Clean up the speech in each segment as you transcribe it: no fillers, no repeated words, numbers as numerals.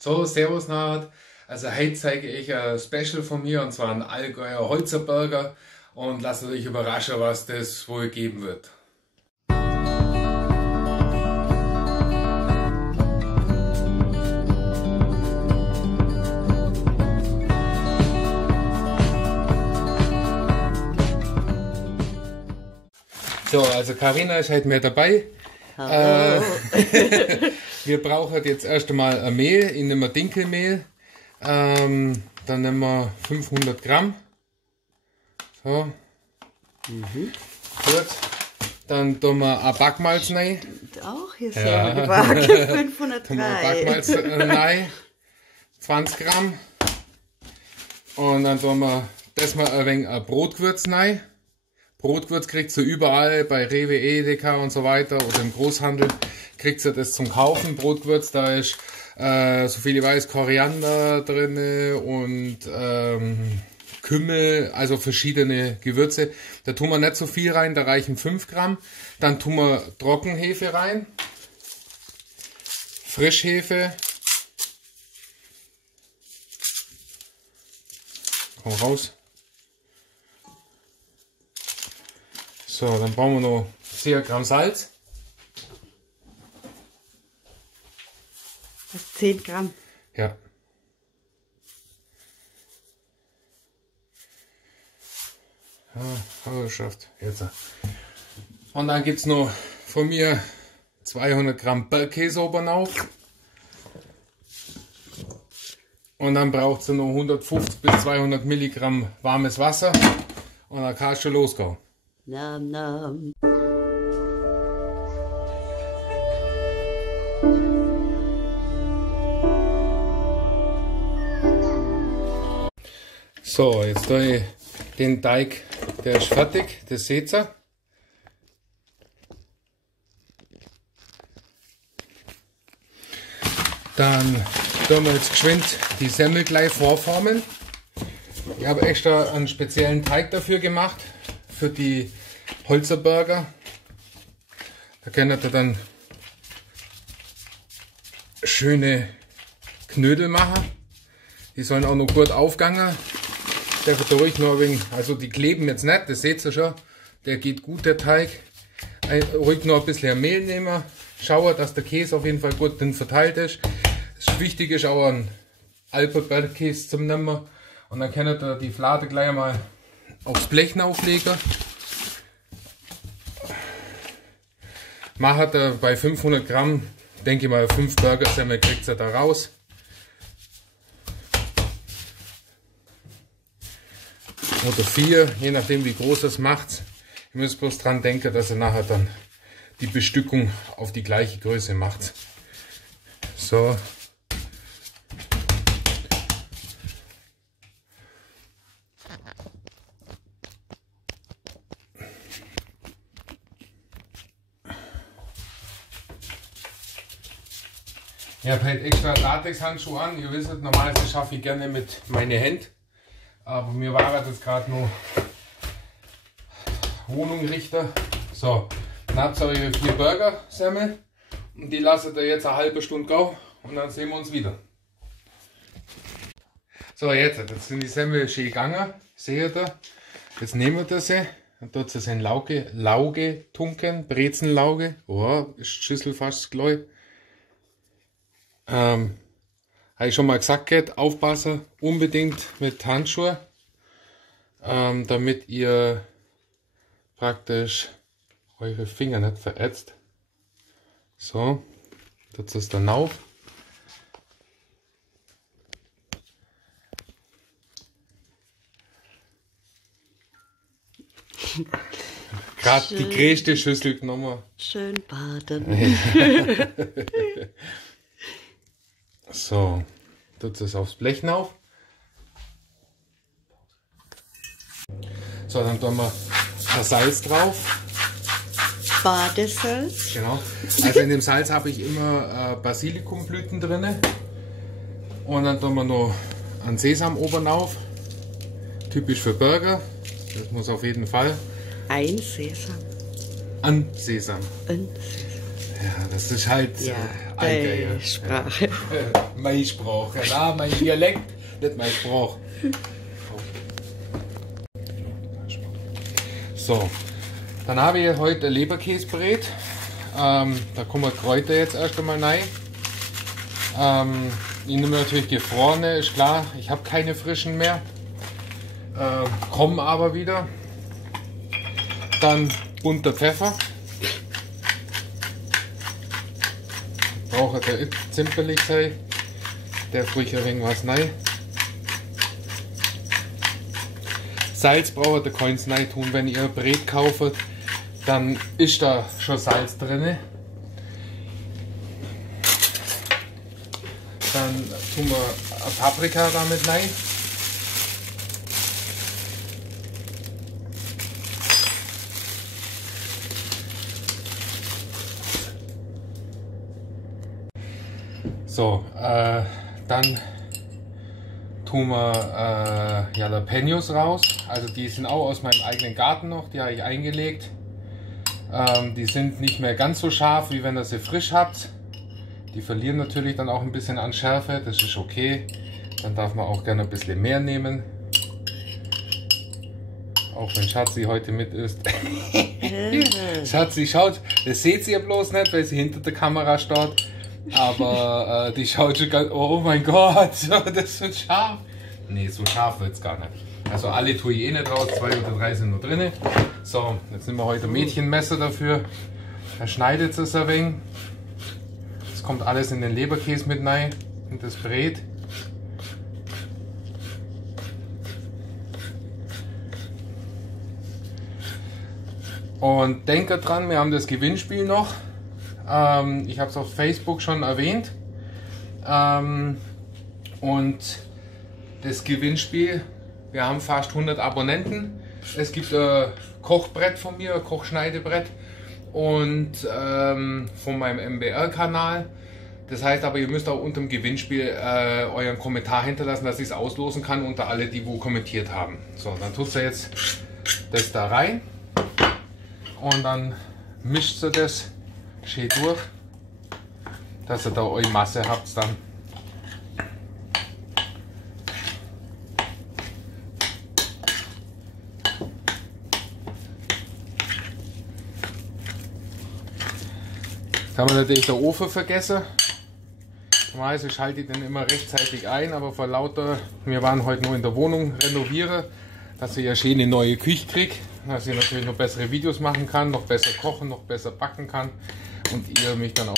So, servus Naht. Also heute zeige ich ein Special von mir, und zwar einen Allgäuer Holzerburger, und lasst euch überraschen, was das wohl geben wird. So, also Carina ist heute mehr dabei. Wir brauchen jetzt erst einmal ein Mehl. Ich nehme Dinkelmehl. Dann nehmen wir 500 Gramm. So. Gut. Dann tun wir ein Backmalz rein. Auch hier selber gebacken. 503. Tun wir Backmalz rein. 20 Gramm. Und dann tun wir das mal ein wenig Brotgewürz rein. Brotgewürz kriegt ihr überall, bei Rewe, Edeka und so weiter oder im Großhandel kriegt ihr das zum Kaufen. Brotgewürz, da ist, so viel ich weiß, Koriander drin und Kümmel, also verschiedene Gewürze. Da tun wir nicht so viel rein, da reichen 5 Gramm. Dann tun wir Trockenhefe rein, Frischhefe, komm raus. So, dann brauchen wir noch 10 Gramm Salz. Das 10 Gramm. Ja. Haben wir geschafft. Jetzt. Und dann gibt es noch von mir 200 Gramm Bergkäse oben auf. Und dann braucht es noch 150 bis 200 Milligramm warmes Wasser. Und dann kannst du losgehen. Nam, nam. So, jetzt tue ich den Teig, der ist fertig, das seht ihr. Dann tun wir jetzt geschwind die Semmel gleich vorformen. Ich habe extra einen speziellen Teig dafür gemacht, für die Holzerburger. Da könnt ihr dann schöne Knödel machen. Die sollen auch noch gut aufgehen. Der wird ruhig noch ein wenig, also die kleben jetzt nicht, das seht ihr schon. Der geht gut, der Teig. Ruhig noch ein bisschen Mehl nehmen. Schauen, dass der Käse auf jeden Fall gut drin verteilt ist. Wichtig ist auch ein Alpenbergkäse zum nehmen. Und dann könnt ihr die Flade gleich mal aufs Blech auflegen. Macht er bei 500 Gramm, denke ich mal, 5 Burgersemmel kriegt ihr da raus. Oder 4, je nachdem wie groß es macht. Ihr müsst bloß dran denken, dass ihr nachher dann die Bestückung auf die gleiche Größe macht. So. Ich habe halt extra Latexhandschuhe an. Ihr wisst, normalerweise schaffe ich gerne mit meinen Händen. Aber mir war das gerade nur Wohnung richten. So, dann habt ihr eure 4 Burger-Semmel. Und die lasst ihr jetzt eine halbe Stunde gehen. Und dann sehen wir uns wieder. So, jetzt sind die Semmel schön gegangen. Seht ihr? Jetzt nehmen wir sie. Und dort ist ein Lauge tunken. Brezenlauge. Oh, ist die Schüssel fast gleich. Habe ich schon mal gesagt, aufpassen unbedingt mit Handschuhen, damit ihr praktisch eure Finger nicht verätzt. So, das ist dann auf. Gerade die größte Schüssel genommen. Schön baden. So, tut es aufs Blech auf. So, dann tun wir das Salz drauf. Badesalz. Genau. Also in dem Salz habe ich immer Basilikumblüten drin. Und dann tun wir noch einen Sesam oben auf. Typisch für Burger. Das muss auf jeden Fall. Ein Sesam. An Sesam. Ein Sesam. Ja, das ist halt Ja, Allgäuer. Sprache. Mein Spruch. Ja, mein Dialekt, nicht mein Spruch. So, dann habe ich heute Leberkäsebrät. Da kommen Kräuter jetzt erst einmal rein. Ich nehme natürlich gefrorene, ist klar. Ich habe keine frischen mehr. Kommen aber wieder. Dann bunter Pfeffer. Braucht der zimperlich sein. Der ruhig ein wenig was rein. Salz braucht ihr keins rein tun. Wenn ihr Brät kauft, dann ist da schon Salz drin. Dann tun wir Paprika damit rein. So, dann tun wir Jalapenos raus. Also die sind auch aus meinem eigenen Garten noch, die habe ich eingelegt. Die sind nicht mehr ganz so scharf, wie wenn ihr sie frisch habt. Die verlieren natürlich dann auch ein bisschen an Schärfe, das ist okay. Dann darf man auch gerne ein bisschen mehr nehmen. Auch wenn Schatzi heute mit ist. Schatzi schaut, das seht ihr bloß nicht, weil sie hinter der Kamera steht. Aber die schaut schon ganz, oh mein Gott, das wird scharf. Nee, so scharf wird es gar nicht. Also alle tue ich eh nicht raus, 2 oder 3 sind nur drin. So, jetzt nehmen wir heute ein Mädchenmesser dafür. Da schneidet es ein wenig. Das kommt alles in den Leberkäse mit rein, in das Brät. Und denke dran, wir haben das Gewinnspiel noch. Ich habe es auf Facebook schon erwähnt. Und das Gewinnspiel, wir haben fast 100 Abonnenten. Es gibt ein Kochbrett von mir, ein Kochschneidebrett und von meinem MBR-Kanal. Das heißt aber, ihr müsst auch unter dem Gewinnspiel euren Kommentar hinterlassen, dass ich es auslosen kann unter alle, die wo kommentiert haben. So, dann tut ihr jetzt das da rein und dann mischt ihr das schön durch, dass ihr da eure Masse habt dann. Jetzt haben wir natürlich den Ofen vergessen. Normalerweise schalte ich den immer rechtzeitig ein, aber vor lauter, wir waren heute nur in der Wohnung renovieren, dass ich ja schön eine neue Küche kriege, dass ich natürlich noch bessere Videos machen kann, noch besser kochen, noch besser backen kann. Und ihr mich dann auch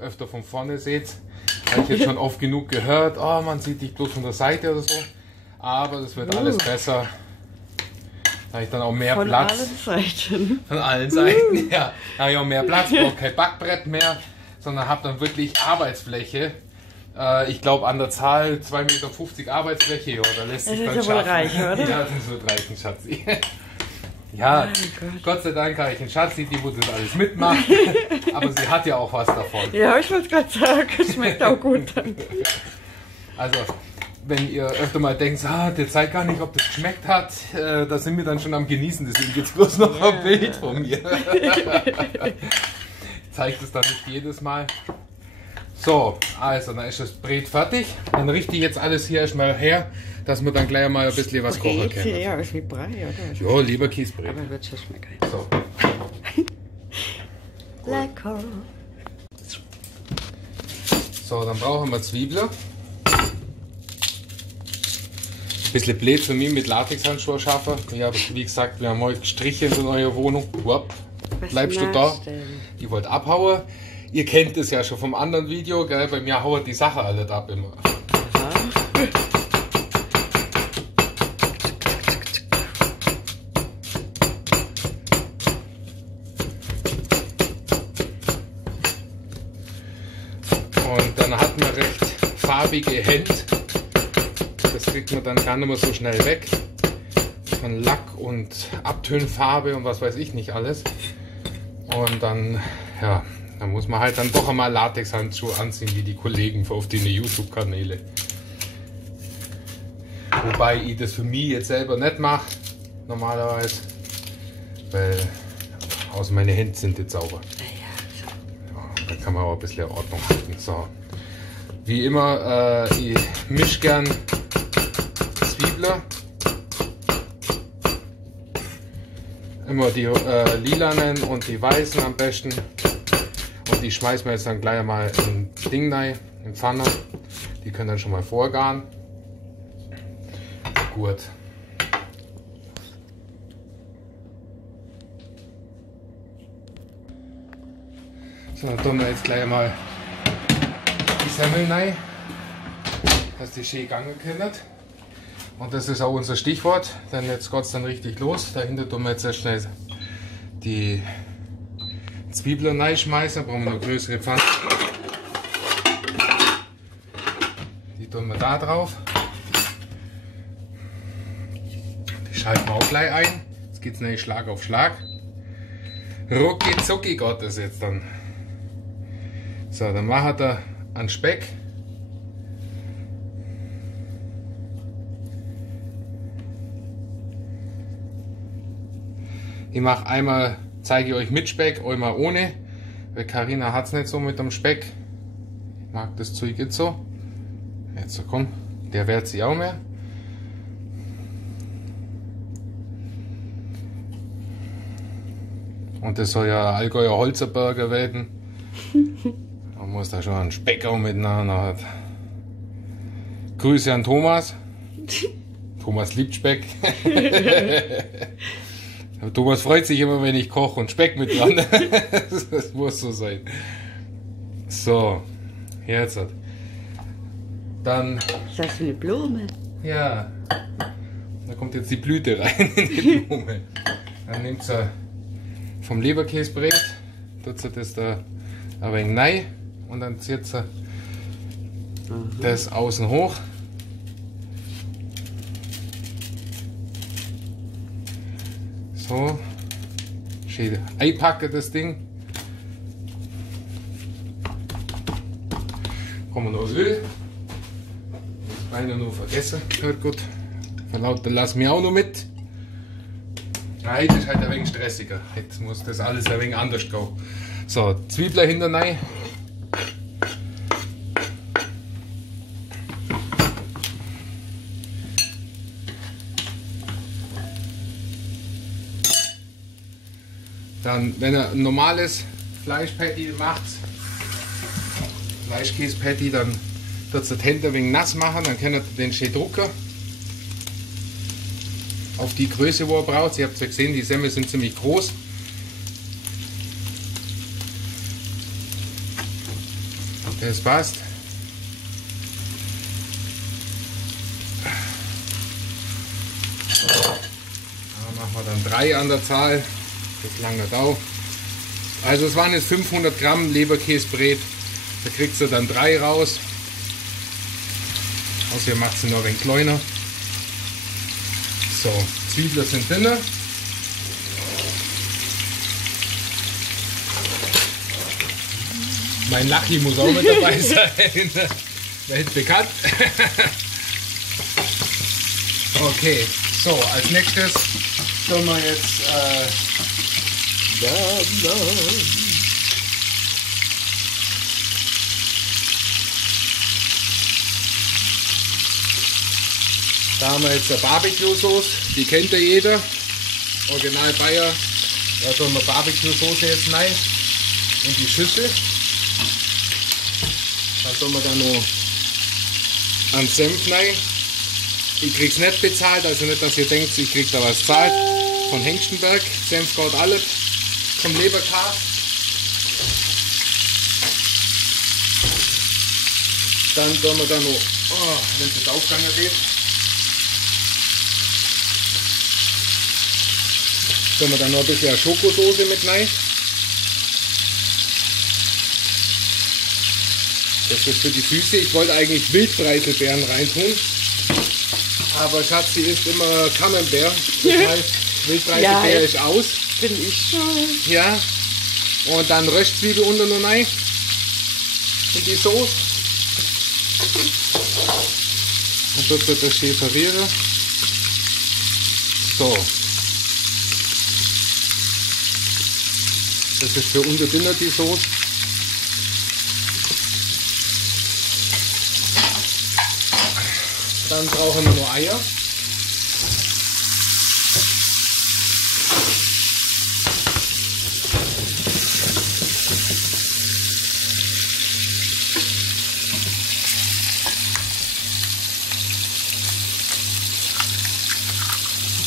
öfter von vorne seht. Habe ich jetzt schon oft genug gehört, oh, man sieht dich bloß von der Seite oder so. Aber das wird alles besser. Da habe ich dann auch mehr Von Platz. allen Seiten. Von allen Seiten, ja. Da habe ich auch mehr Platz, brauche kein Backbrett mehr, sondern habe dann wirklich Arbeitsfläche. Ich glaube an der Zahl 2,50 Meter Arbeitsfläche, ja, da lässt sich dann Das ist ja wohl reich, oder? Ja, das wird reichen, Schatzi. Ja, Gott sei Dank habe ich einen Schatzi, die das alles mitmacht, aber sie hat ja auch was davon. Ja, ich wollte gerade sagen, es schmeckt auch gut dann. Also, wenn ihr öfter mal denkt, der zeigt gar nicht, ob das geschmeckt hat, da sind wir dann schon am Genießen, deswegen gibt es bloß noch ein Bild von mir. Zeigt es dann nicht jedes Mal. So, also dann ist das Brät fertig. Dann richte ich jetzt alles hier erstmal her, dass wir dann gleich mal ein bisschen was kochen können. Ja, ist wie Brei, oder? Ja, lieber Käsebrät. Aber wird schon schmecken. So. Lecker. So, dann brauchen wir Zwiebeln. Ein bisschen blöd für mich mit Latexhandschuhe schaffen. Ja, wie gesagt, wir haben heute gestrichen in eurer Wohnung. Wupp. Bleibst du da? Ich wollte abhauen. Ihr kennt es ja schon vom anderen Video, gell? Bei mir haut die Sache alle ab immer. Und dann hat man recht farbige Hände. Das kriegt man dann gar nicht mehr so schnell weg. Von Lack und Abtönfarbe und was weiß ich nicht alles. Und dann, ja, da muss man halt dann doch einmal Latexhandschuhe anziehen, wie die Kollegen auf den YouTube-Kanäle. Wobei ich das für mich jetzt selber nicht mache, normalerweise. Weil außer meine Hände sind jetzt sauber. Ja, Da kann man auch ein bisschen Ordnung halten. So. Wie immer, ich mische gern Zwiebeln. Immer die lilanen und die weißen am besten. Und die schmeißen wir jetzt dann gleich mal in Ding rein, in Pfanne. Die können dann schon mal vorgaren. Gut. So, dann tun wir jetzt gleich mal die Semmeln rein, dass die schön gegangen können. Und das ist auch unser Stichwort, denn jetzt geht es dann richtig los. Dahinter tun wir jetzt sehr schnell die Zwiebeln reinschmeißen, brauchen wir noch größere Pfanne. Die tun wir da drauf. Die schalten wir auch gleich ein. Jetzt geht es nämlich Schlag auf Schlag. Rucki zucki geht das jetzt dann. So, dann macht er einen Speck. Ich mache einmal, zeige ich euch mit Speck, einmal ohne. Weil Carina hat es nicht so mit dem Speck. Ich mag das Zeug jetzt so. Jetzt so, komm, der wehrt sich auch mehr. Und das soll ja Allgäuer Holzerburger werden. Man muss da schon einen Speck auch miteinander hat. Grüße an Thomas. Thomas liebt Speck. Thomas freut sich immer, wenn ich koche und Speck mit dran. Das muss so sein. So, jetzt. Dann. Ist das eine Blume? Ja. Da kommt jetzt die Blüte rein in die Blume. Dann nimmt sie vom Leberkäsebrät, tut sie das da ein wenig rein und dann zieht sie das außen hoch. So, schön einpacken das Ding. Kommen wir noch Öl. Das eine noch vergessen, hört gut. Von lauter lassen wir auch noch mit. Heute ist halt ein wenig stressiger. Jetzt muss das alles ein wenig anders gehen. So, Zwiebeln hinten rein. Dann, wenn ihr ein normales Fleischpatty macht, Fleischkäse-Patty, dann wird das Hände ein wenig nass machen, dann könnt ihr den schön drucken. Auf die Größe, wo ihr braucht. Ihr habt ja gesehen, die Semmeln sind ziemlich groß. Das passt. Da machen wir dann 3 an der Zahl. Das lange auch. Also es waren jetzt 500 Gramm Leberkäsebrät. Da kriegt ihr dann 3 raus. Außer ihr macht es noch ein wenig kleiner. So, Zwiebeln sind drin. Mein Lachi muss auch mit dabei sein. Der ist bekannt. Okay, so, als nächstes tun wir jetzt da haben wir jetzt eine Barbecue-Sauce, die kennt ja jeder. Original Bayer. Da tun wir Barbecue-Sauce jetzt rein in die Schüssel. Dann tun wir da noch einen Senf rein. Ich krieg's nicht bezahlt, also nicht, dass ihr denkt, ich krieg da was zahlt. Von Hengstenberg. Senf geht alles vom Leberkas. Dann tun wir da noch, wenn es jetzt aufgegangen wird, tun wir dann noch ein bisschen Schokosoße mit rein. Das ist für die Süße. Ich wollte eigentlich Wildpreiselbeeren reintun. Aber Schatzi isst immer Camembert. Das heißt, Wildpreiselbeer ist aus. Bin ich schon. Ja. Und dann Röstzwiebel unten noch rein. In die Soße. Und dort wird das schön verrühren. So. Das ist für unser Dinner die Soße. Dann brauchen wir nur Eier.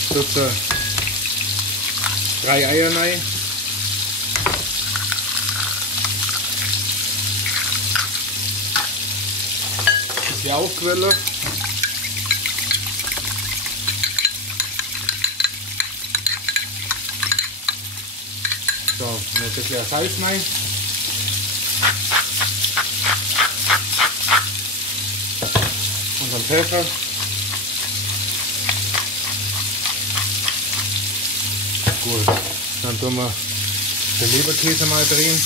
Stutze 3 Eier rein. Bisschen aufquellen. So, und ein bisschen Salz rein. Und dann Pfeffer. Gut, dann tun wir den Leberkäse mal drehen.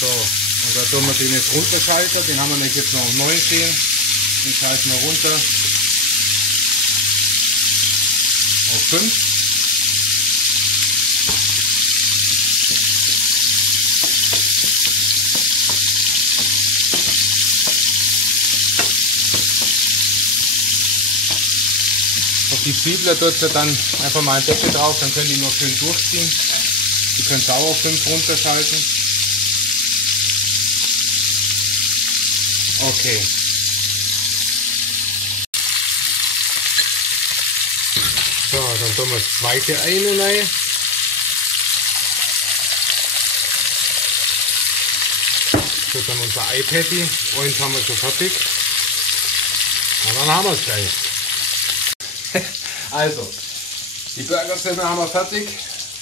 So, und da tun wir den jetzt runterschalten. Den haben wir nicht jetzt noch auf 9 stehen. Den schalten wir runter auf 5. Auf die Zwiebeln tut ihr dann einfach mal einen Deckel drauf, dann können die nur schön durchziehen. Die könnt ihr auch auf 5 runterschalten. Okay. So, dann tun wir das zweite Ei rein. Das wird dann unser Ei-Patty. Eins haben wir schon fertig. Und dann haben wir es gleich. Also, die Burgersemmeln haben wir fertig.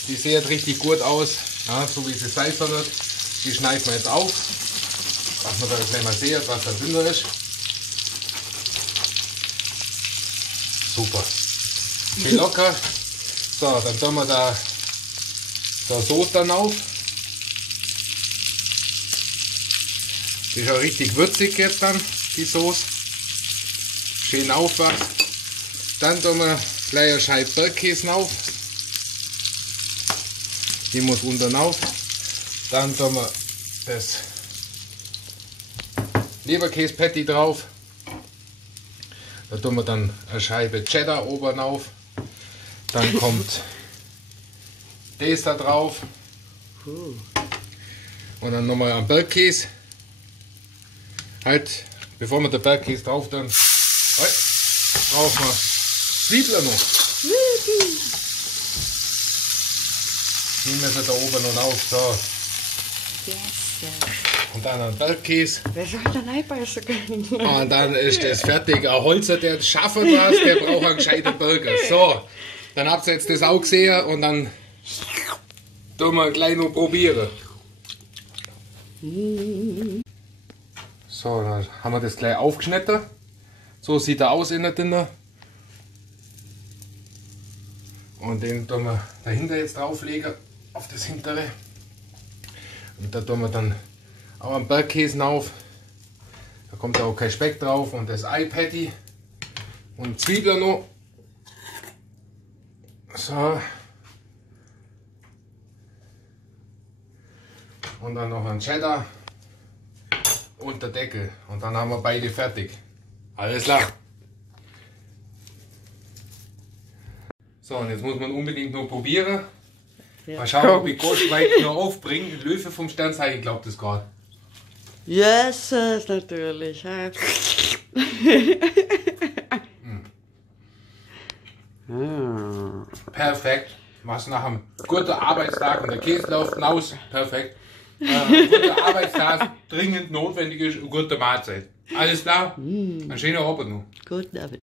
Die sehen richtig gut aus, ja, so wie sie sein sollen. Die schneiden wir jetzt auf, dass man da gleich mal sehen, was da drin ist. Super. Schön locker. So, dann tun wir da Soße dann auf. Die ist auch richtig würzig jetzt dann, die Soße. Schön aufwachsen. Dann tun wir gleich eine Scheibe Bergkäse drauf. Die muss unten auf. Dann tun wir das Leberkäse-Patty drauf. Da tun wir dann eine Scheibe Cheddar oben auf. Dann kommt das da drauf. Und dann nochmal ein Bergkäse. Halt, bevor wir den Bergkäse drauf tun, brauchen wir Zwiebeln noch. Die müssen da oben und auf. So. Yes. Und dann ein Bergkäse. Wer soll da reinbeißen können? Und dann ist das fertig. Ein Holzer, der schaffen was, der braucht einen gescheiten Burger. So, dann habt ihr jetzt das auch gesehen und dann tun wir gleich noch probieren. So, dann haben wir das gleich aufgeschnitten. So sieht er aus innen drin. Und den tun wir dahinter jetzt drauflegen, auf das hintere. Und da tun wir dann auch einen Bergkäse drauf. Da kommt auch kein Speck drauf und das Ei-Patty und Zwiebeln noch. So. Und dann noch ein Cheddar und der Deckel. Und dann haben wir beide fertig. Alles klar. So, und jetzt muss man unbedingt noch probieren. Mal schauen, ob ich groß weit noch aufbringe. Löwe vom Sternzeichen glaubt es gerade. Yes, natürlich. Perfekt. Was nach einem guten Arbeitstag und der Käse läuft raus. Perfekt. Guter Arbeitstag, dringend notwendig ist, eine gute Mahlzeit. Alles klar? Ein schöner Abend noch. Guten Abend.